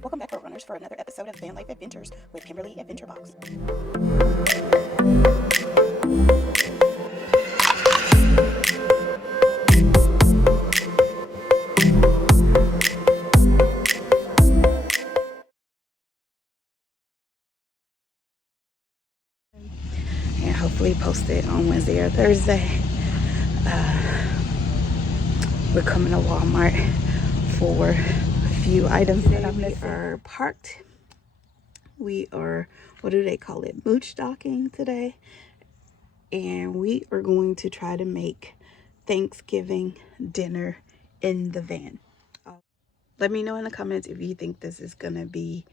Welcome back, road runners, for another episode of Van Life Adventures with Kimberly Adventure Box. And hopefully post it on Wednesday or Thursday. We're coming to Walmart for a few items that I'm missing. We are parked. We are, what do they call it? Mooch docking today. And we are going to try to make Thanksgiving dinner in the van. Let me know in the comments if you think this is going to be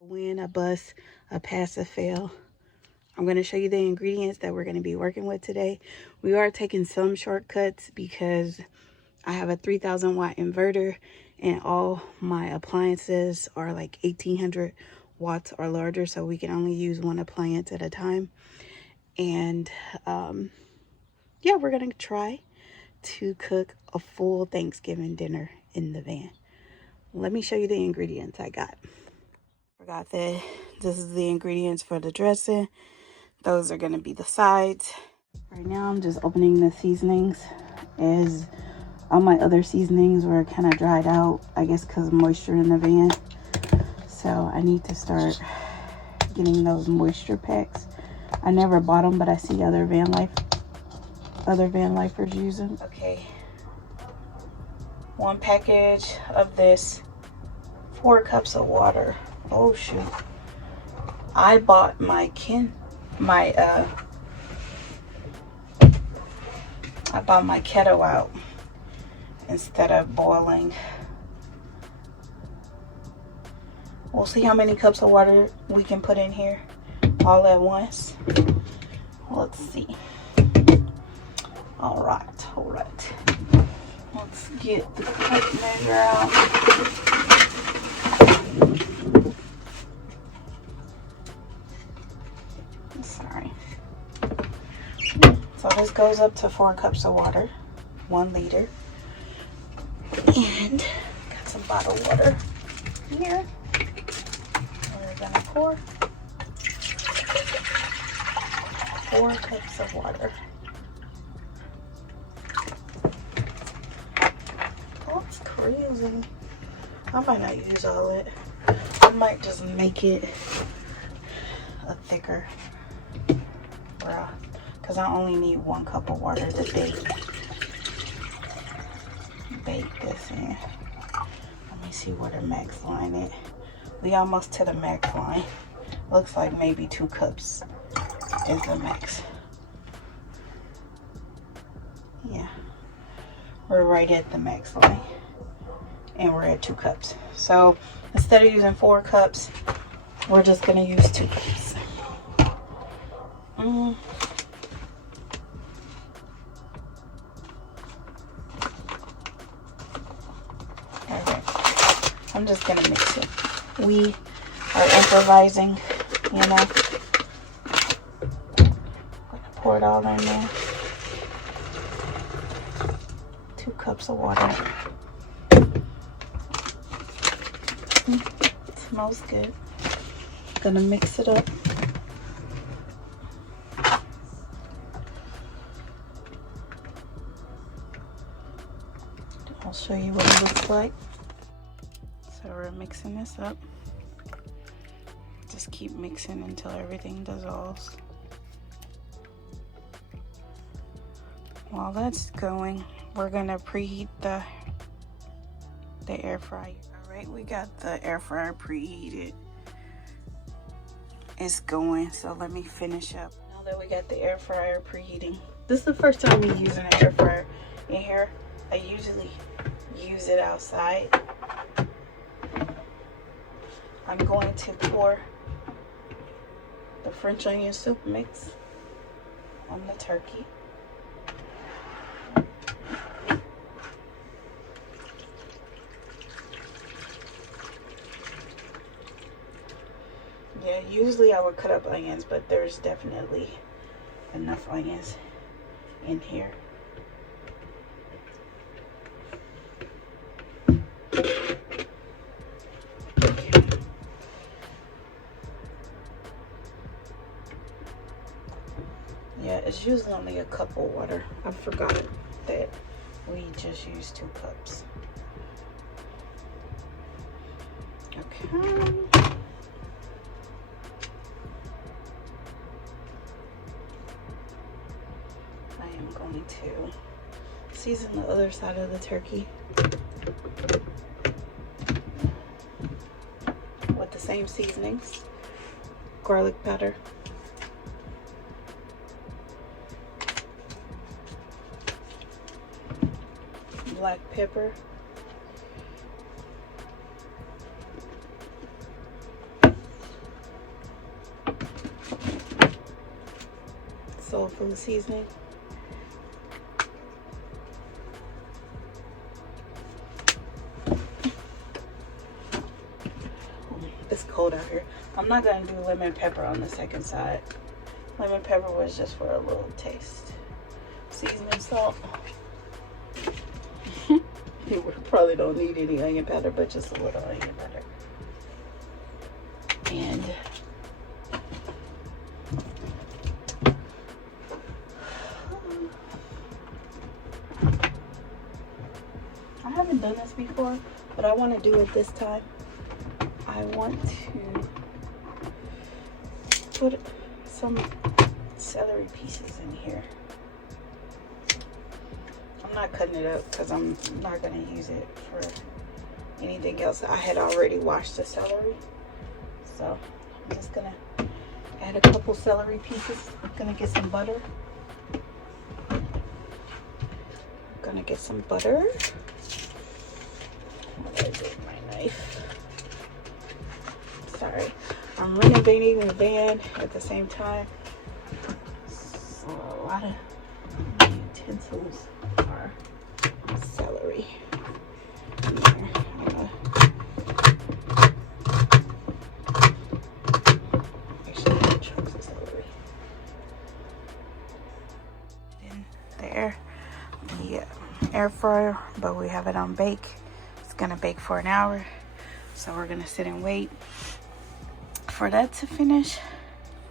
a win, a bust, a pass, a fail. I'm going to show you the ingredients that we're going to be working with today. We are taking some shortcuts because I have a 3,000 watt inverter and all my appliances are like 1,800 watts or larger, so we can only use one appliance at a time. And yeah, we're going to try to cook a full Thanksgiving dinner in the van. Let me show you the ingredients I got. Forgot that this is the ingredients for the dressing. Those are going to be the sides. Right now I'm just opening the seasonings, as all my other seasonings were kind of dried out, I guess because of moisture in the van. So I need to start getting those moisture packs. I never bought them, but I see other van lifers use them. Okay, one package of this, 4 cups of water. Oh shoot, I bought my I bought my kettle out instead of boiling. We'll see how many cups of water we can put in here all at once. Let's see. All right. Let's get the tape measure out. Sorry. So this goes up to 4 cups of water, 1 liter. And got some bottled water here. We're gonna pour 4 cups of water. That's crazy. I might not use all it. I might just make it a thicker broth, because I only need 1 cup of water to bake this in. Let me see where the max line is. We almost to the max line. Looks like maybe 2 cups is the max. Yeah, we're right at the max line, and we're at 2 cups. So instead of using 4 cups, we're just gonna use 2 cups. Alright, I'm just gonna mix it. We are improvising, you know. I'm gonna pour it all in there. 2 cups of water. It smells good. Gonna mix it up. I'll show you what it looks like. So we're mixing this up. Just keep mixing until everything dissolves. While that's going, we're gonna preheat the air fryer. All right, we got the air fryer preheated. It's going, so let me finish up. Now that we got the air fryer preheating, this is the first time me using an air fryer in here. I usually use it outside. I'm going to pour the French onion soup mix on the turkey. Yeah, usually I would cut up onions, but there's definitely enough onions in here. It's usually only a cup of water. I forgot that we just used 2 cups. Okay. I am going to season the other side of the turkey with the same seasonings. Garlic powder, black pepper, soul food seasoning, it's cold out here. I'm not gonna do lemon pepper on the second side. Lemon pepper was just for a little taste. Seasoning salt. You probably don't need any onion powder, but just a little onion powder. And I haven't done this before, but I want to do it this time. I want to put some celery pieces in here. I'm not cutting it up because I'm not going to use it for anything else. I had already washed the celery, so I'm just going to add a couple celery pieces. I'm going to get some butter. I'm going to get some butter. What did I do with my knife? Sorry, I'm renovating the van at the same time, so a lot of utensils are celery in there. Actually, chunks of celery in there. The air fryer, but we have it on bake. It's gonna bake for an hour, so we're gonna sit and wait for that to finish.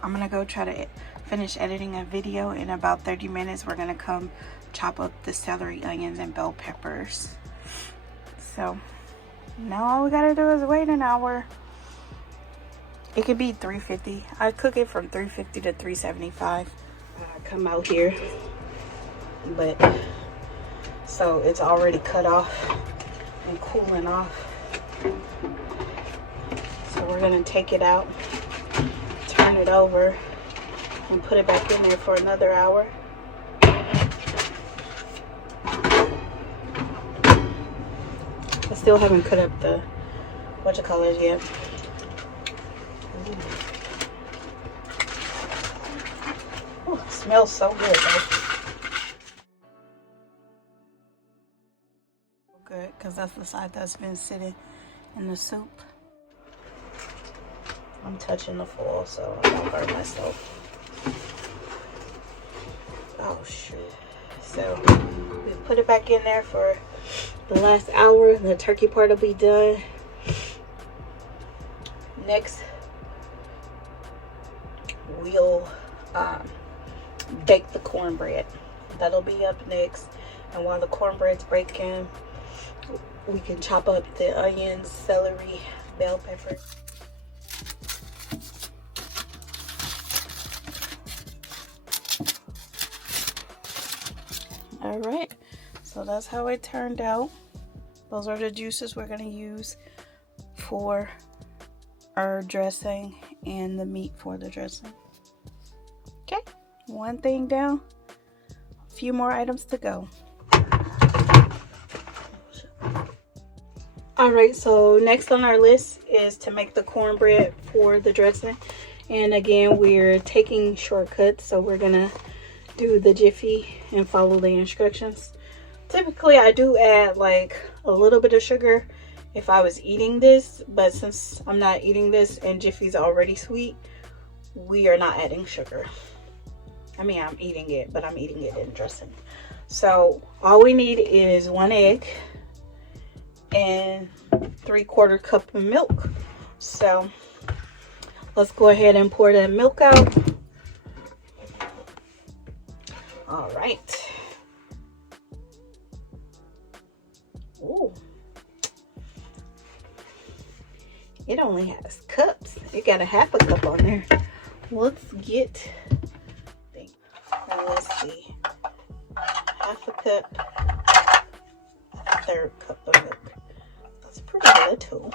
I'm gonna go try to finish editing a video. In about 30 minutes we're gonna come chop up the celery, onions, and bell peppers. So now all we gotta do is wait an hour. It could be 350. I cook it from 350 to 375. Come out here, but so it's already cut off and cooling off. So we're gonna take it out, turn it over, and put it back in there for another hour. I still haven't cut up the whatchamacallit yet. Ooh, it smells so good though. Good, because that's the side that's been sitting in the soup. I'm touching the foil so I don't hurt myself. Oh shoot. So we put it back in there for the last hour. The turkey part will be done. Next, we'll bake the cornbread. That'll be up next. And while the cornbread's breaking, we can chop up the onions, celery, bell pepper. All right, so that's how it turned out. Those are the juices we're going to use for our dressing and the meat for the dressing. Okay, one thing down, a few more items to go. All right, so next on our list is to make the cornbread for the dressing. And again, we're taking shortcuts, so we're gonna do the Jiffy and follow the instructions. Typically I do add like a little bit of sugar if I was eating this, but since I'm not eating this and Jiffy's already sweet, we are not adding sugar. I mean, I'm eating it, but I'm eating it in dressing. So all we need is 1 egg and 3/4 cup of milk. So let's go ahead and pour that milk out. All right. Ooh. It only has cups. It got a half a cup on there. Let's get, now let's see, half a cup, a third cup of milk. That's pretty little.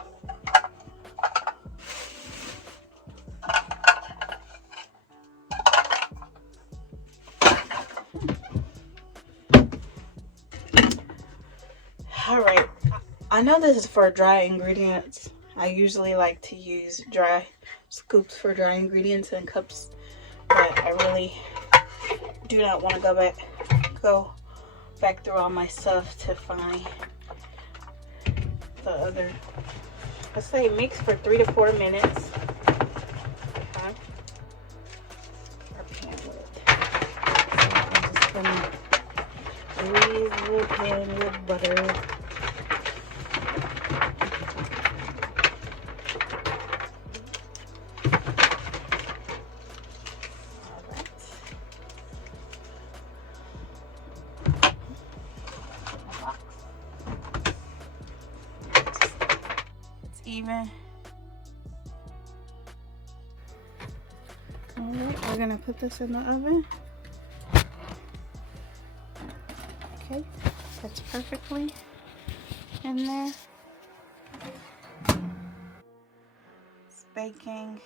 All right, I know this is for dry ingredients. I usually like to use dry scoops for dry ingredients and cups, but I really do not want to go back through all my stuff to find the other. Let's say mix for 3 to 4 minutes. Okay. Our pan lid. So I'm just gonna grease the pan with butter. Even. Alright, we're gonna put this in the oven. Okay, that's perfectly in there. It's baking.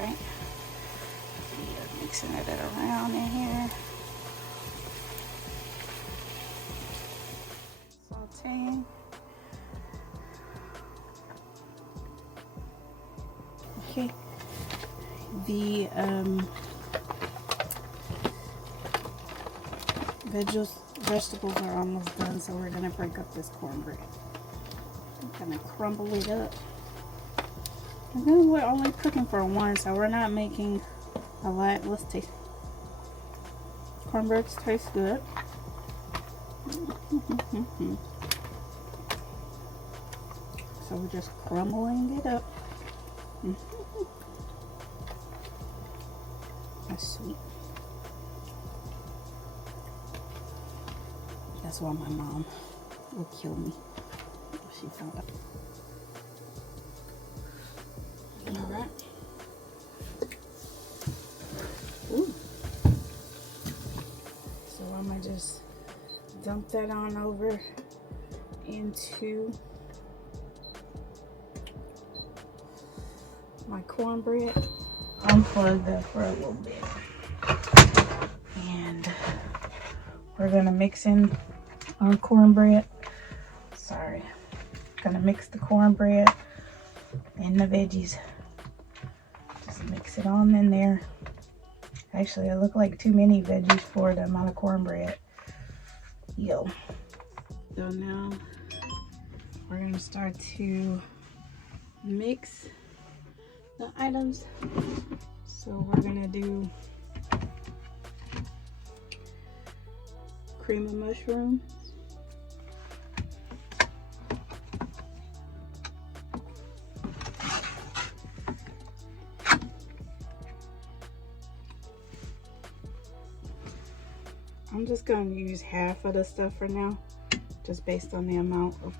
Alright, mixing it around in here. Sauteing. Okay, the vegetables are almost done, so we're gonna break up this cornbread. I'm gonna crumble it up. And then we're only cooking for one, so we're not making a lot. Let's taste. Cornbreads taste good. So we're just crumbling it up. That's sweet. That's why my mom will kill me if she found out. Alright. Ooh. So I'm gonna just dump that on over into my cornbread. Unplug that for a little bit. And we're gonna mix in our cornbread. Sorry. Gonna mix the cornbread and the veggies. Just mix it on in there. Actually, it looked like too many veggies for the amount of cornbread. Yo. So now we're gonna start to mix the items. So we're gonna do cream of mushroom. I'm just going to use half of the stuff for now, just based on the amount of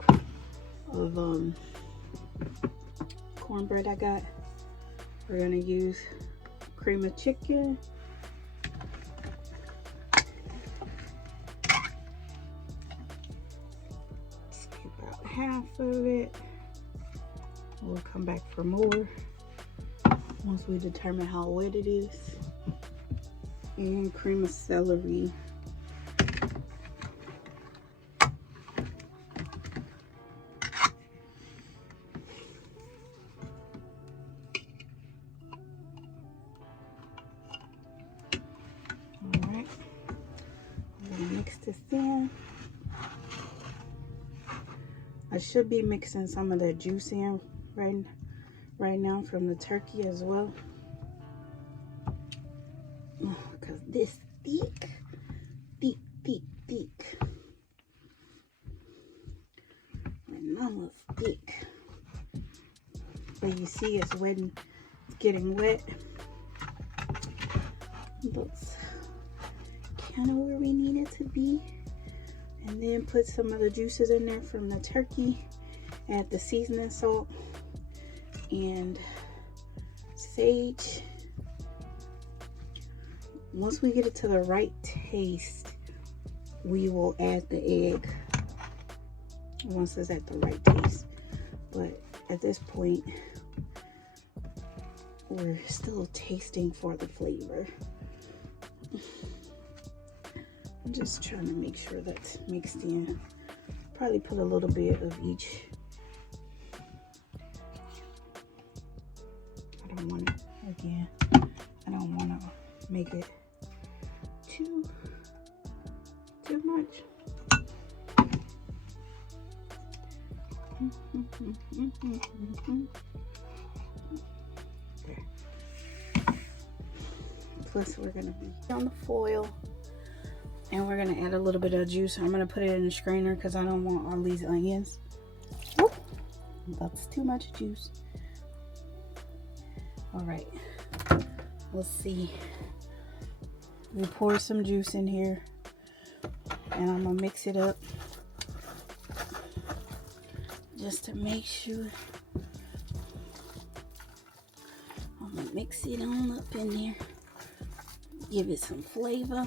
cornbread I got. We're going to use cream of chicken. Skip out half of it. We'll come back for more once we determine how wet it is. And cream of celery. I should be mixing some of the juice in right now from the turkey as well. Because this thick. My mama's thick. But you see it's wetting, it's getting wet. Looks kind of where we need it to be. And then put some of the juices in there from the turkey. Add the seasoning salt and sage. Once we get it to the right taste, we will add the egg once it's at the right taste. But at this point, we're still tasting for the flavor. I'm just trying to make sure that's mixed in. Probably put a little bit of each. I don't want it, again, I don't want to make it too much. There. Plus we're gonna be on the foil, and we're gonna add a little bit of juice. I'm gonna put it in the strainer because I don't want all these onions. Whoop. That's too much juice. All right, let's see. We pour some juice in here, and I'm gonna mix it up just to make sure. I'm gonna mix it on up in there, give it some flavor.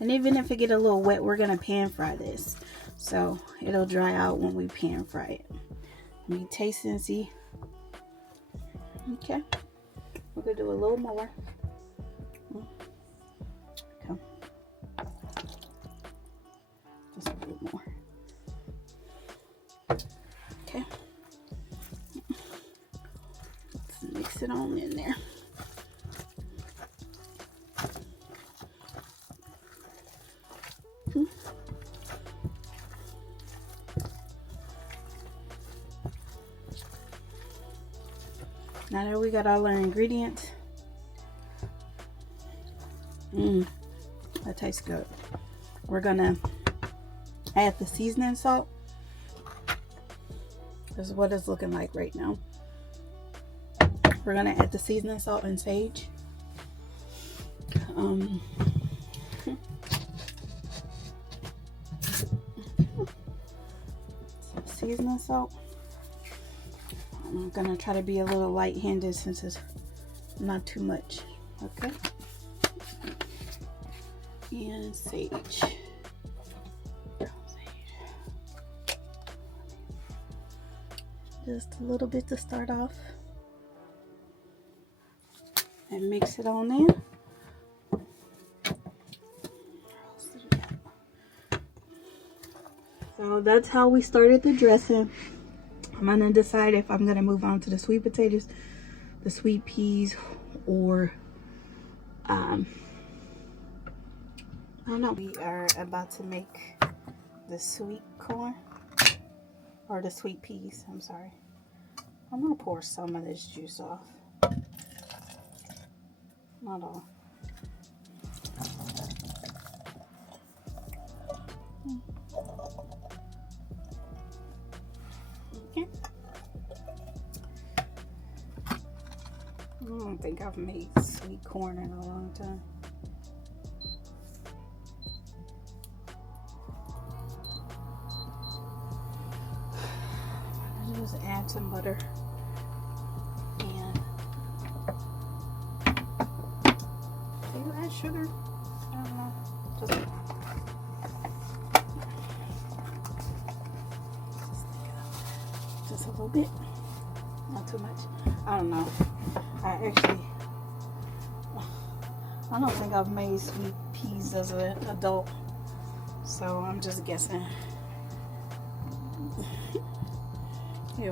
And even if it get a little wet, we're gonna pan fry this, so it'll dry out when we pan fry it. Let me taste and see. Okay, we're gonna do a little more. Okay, just a little more. Okay, let's mix it on in there. Now that we got all our ingredients, that tastes good. We're gonna add the seasoning salt. This is what it's looking like right now. We're gonna add the seasoning salt and sage. Seasoning salt. I'm gonna try to be a little light-handed since it's not too much. Okay. And sage. Just a little bit to start off. And mix it on in. So that's how we started the dressing. I'm gonna decide if I'm gonna move on to the sweet potatoes, the sweet peas, or I don't know. We are about to make the sweet corn, or the sweet peas, I'm sorry. I'm gonna pour some of this juice off. Not all. Okay. I don't think I've made sweet corn in a long time. I'll just add some butter and do you add sugar? I don't know. Just a little bit, not too much. I don't know. I don't think I've made sweet peas as an adult, so I'm just guessing.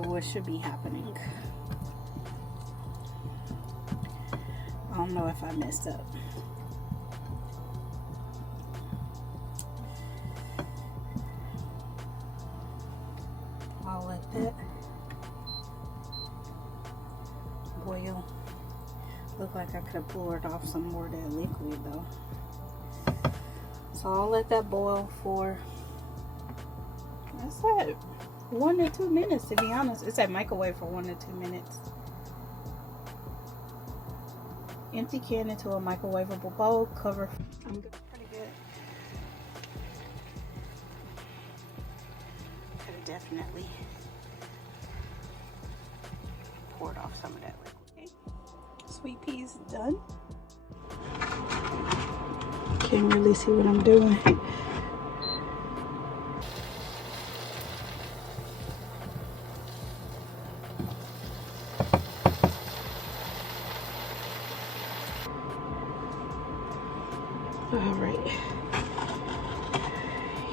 What should be happening. I don't know if I messed up. look like I could have poured off some more of that liquid though. So I'll let that boil for, that's it, 1 to 2 minutes to be honest. It's at microwave for 1 to 2 minutes. Empty can into a microwavable bowl, cover. I'm good, pretty good. Could have definitely poured off some of that liquid. Okay. Sweet peas done. Can't really see what I'm doing. All right.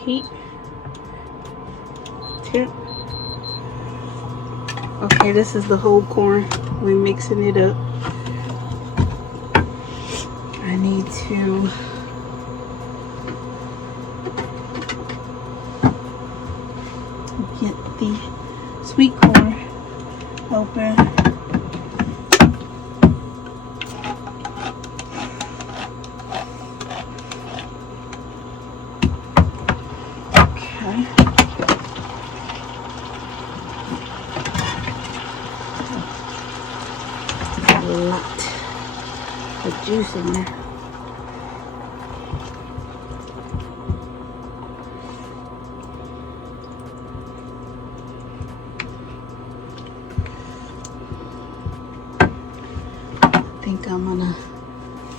Heat. Temp. Okay, this is the whole corn. We're mixing it up. I need to get the sweet corn open. Okay. A lot of juice in there. I think I'm gonna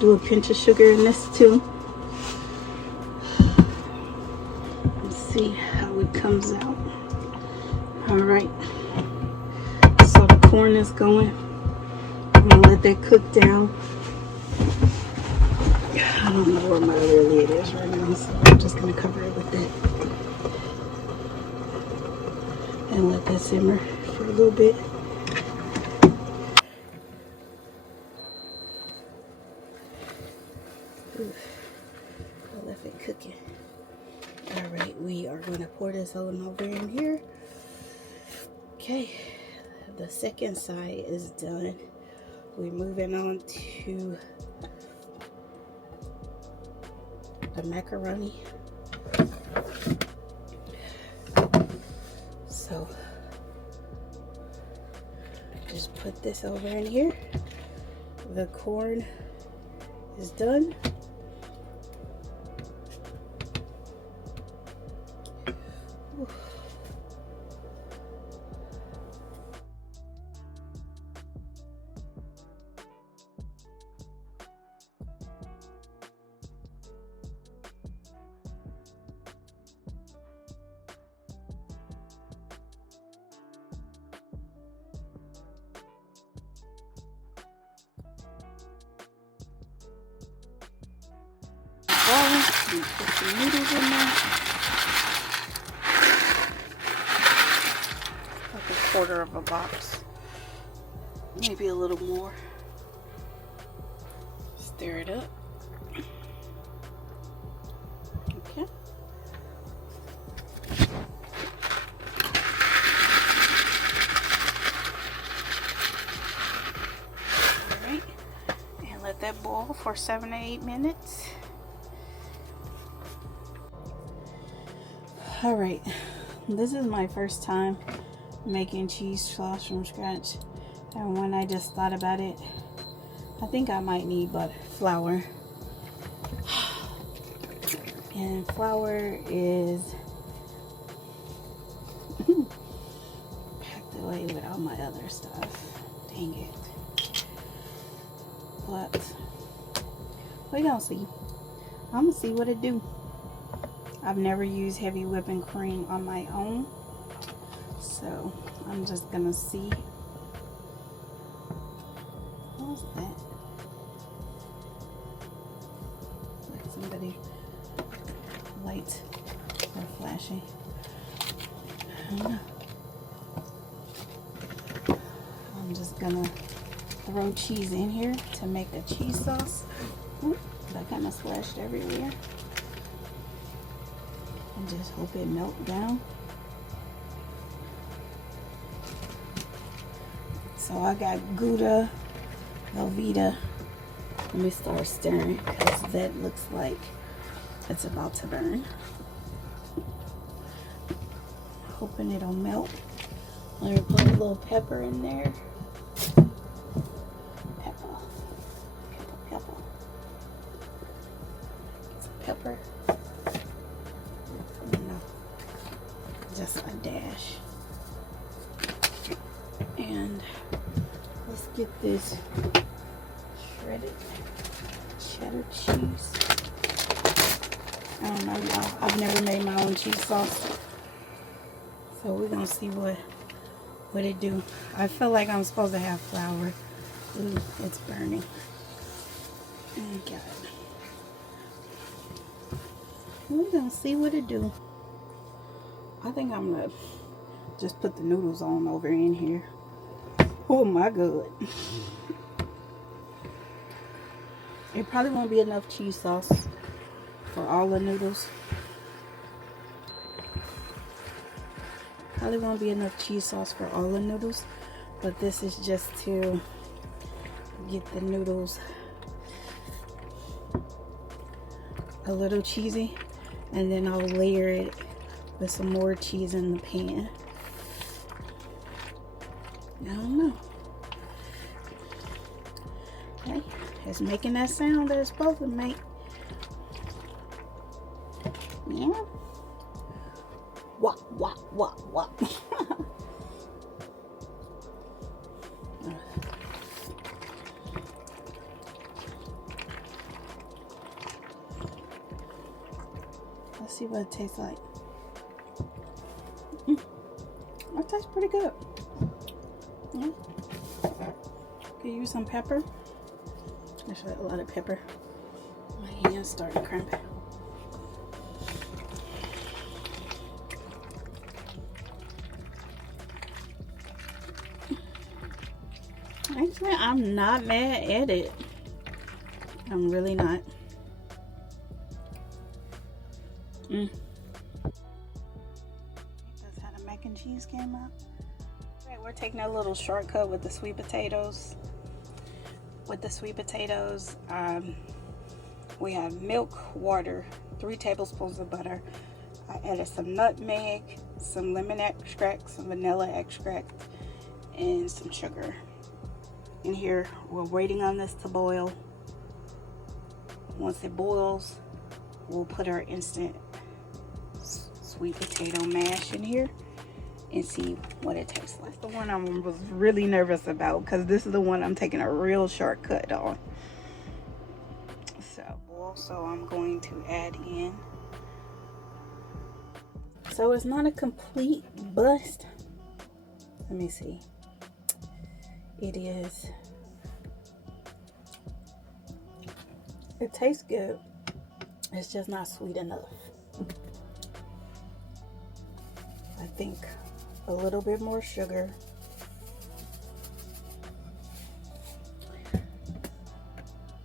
do a pinch of sugar in this too. Let's see how it comes out. All right, so the corn is going. I'm gonna let that cook down. I don't know where my other lid is right now, so I'm just gonna cover it with that and let that simmer for a little bit. I left it cooking. All right, we are going to pour this on over in here. Okay, the second side is done. We're moving on to the macaroni. So just put this over in here. The corn is done. And put some noodles in there. Like a quarter of a box. Maybe a little more. Stir it up. Okay. Alright. And let that boil for 7 to 8 minutes. Alright, this is my first time making cheese sauce from scratch, and when I just thought about it, I think I might need flour. And flour is packed away with all my other stuff. Dang it. But we gonna see. I'm gonna see what it do. I've never used heavy whipping cream on my own, so I'm just gonna see. What's that? Like somebody lights are flashing. I don't know. I'm just gonna throw cheese in here to make a cheese sauce. Ooh, that kind of splashed everywhere. And just hope it melt down. So I got Gouda, Velveeta, Let me start stirring because that looks like it's about to burn. Hoping it'll melt. Let me put a little pepper in there. Pepper. Get some pepper. No, just a dash. And let's get this shredded cheddar cheese. I don't know, y'all. I've never made my own cheese sauce. So we're gonna see what it do. I feel like I'm supposed to have flour. Ooh, it's burning. Got it. We're gonna see what it do. I think I'm gonna just put the noodles on over in here. Oh my god. It probably won't be enough cheese sauce for all the noodles. Probably won't be enough cheese sauce for all the noodles, but this is just to get the noodles a little cheesy, and then I'll layer it with some more cheese in the pan. I don't know. Okay, it's making that sound that it's supposed to make. Yeah. Wop, wop, wop, wop. Let's see what it tastes like. That tastes pretty good. Yeah. Could use some pepper. Actually, a lot of pepper. My hands starting to cramp. Actually, I'm not mad at it. I'm really not. That's how the mac and cheese came out. Right, we're taking a little shortcut with the sweet potatoes. We have milk, water, 3 tablespoons of butter. I added some nutmeg, some lemon extract, some vanilla extract, and some sugar. In here, we're waiting on this to boil. Once it boils, we'll put our instant sweet potato mash in here and see what it tastes like. The one I was really nervous about because this is the one I'm taking a real shortcut on. So I'm going to add in. So it's not a complete bust. Let me see. It is. It tastes good. It's just not sweet enough. I think a little bit more sugar.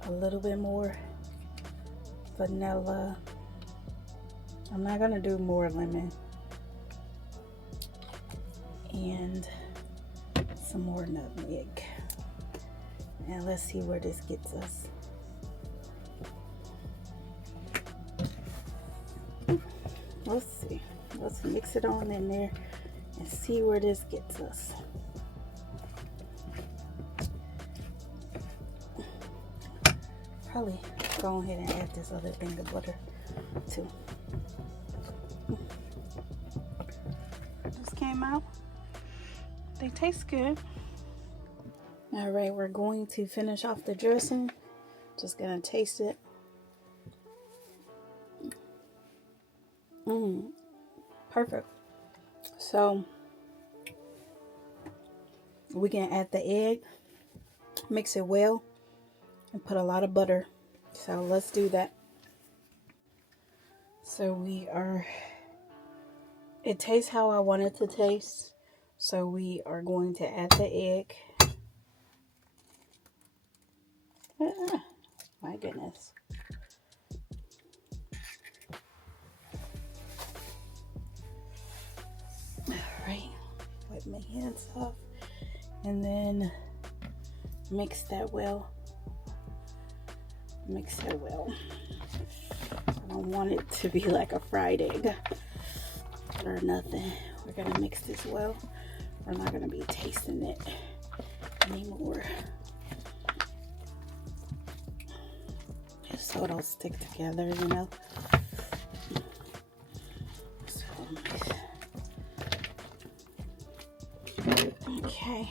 A little bit more vanilla. I'm not gonna do more lemon. And some more nutmeg. And let's see where this gets us. Let's see. Let's mix it on in there and see where this gets us. Probably go ahead and add this other thing of butter too. Just came out. They taste good. All right, we're going to finish off the dressing. Just gonna taste it. Perfect. So we can add the egg, mix it well, and put a lot of butter. So let's do that. So it tastes how I want it to taste. So we are going to add the egg. My goodness. Alright, wipe my hands off and then mix that well. Mix it well. I don't want it to be like a fried egg or nothing. We're gonna mix this well. We're not gonna be tasting it anymore. Just so it'll stick together, you know. So, okay.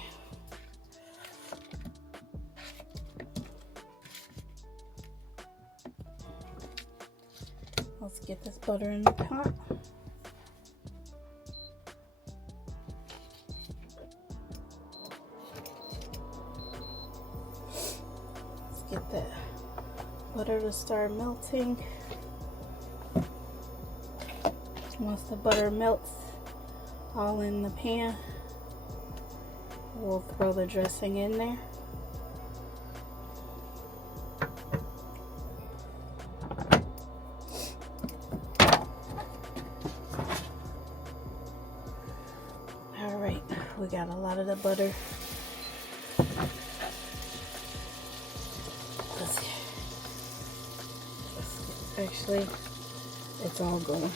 Let's get this butter in the pot. Let's get that butter to start melting. Once the butter melts all in the pan, we'll throw the dressing in there. All right, we got a lot of the butter. Actually, it's all going.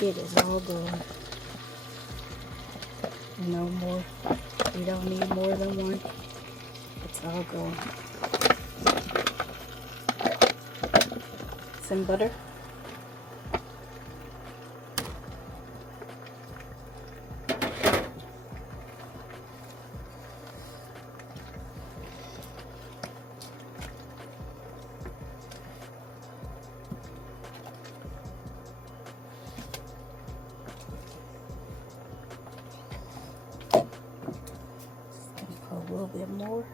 It is all going. No more. We don't need more than one. It's all going. Some butter. A little bit more.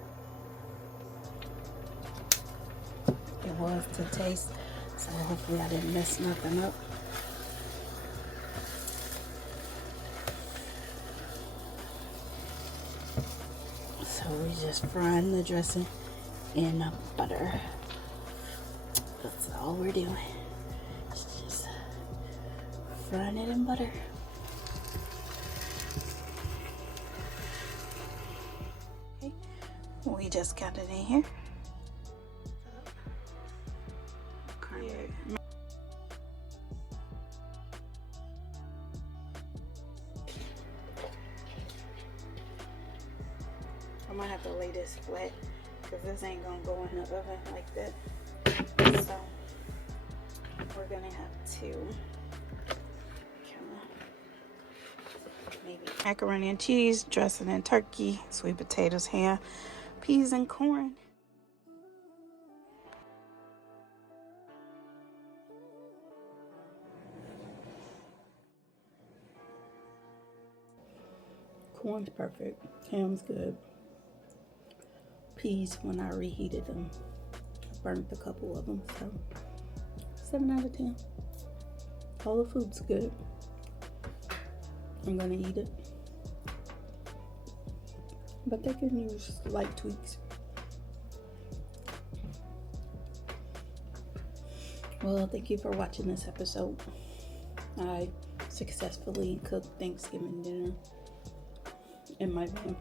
It was to taste, so hopefully I didn't mess nothing up. So we just frying the dressing in butter. That's all we're doing. It's just frying it in butter. We just got it in here. I might have to lay this flat because this ain't gonna go in the oven like that. So we're gonna have to maybe macaroni and cheese, dressing and turkey, sweet potatoes, ham, peas and corn. Corn's perfect. Ham's good. Peas, when I reheated them, I burnt a couple of them, so 7 out of 10. All the food's good. I'm gonna eat it, but they can use light tweaks. Well, thank you for watching this episode. I successfully cooked Thanksgiving dinner in my van.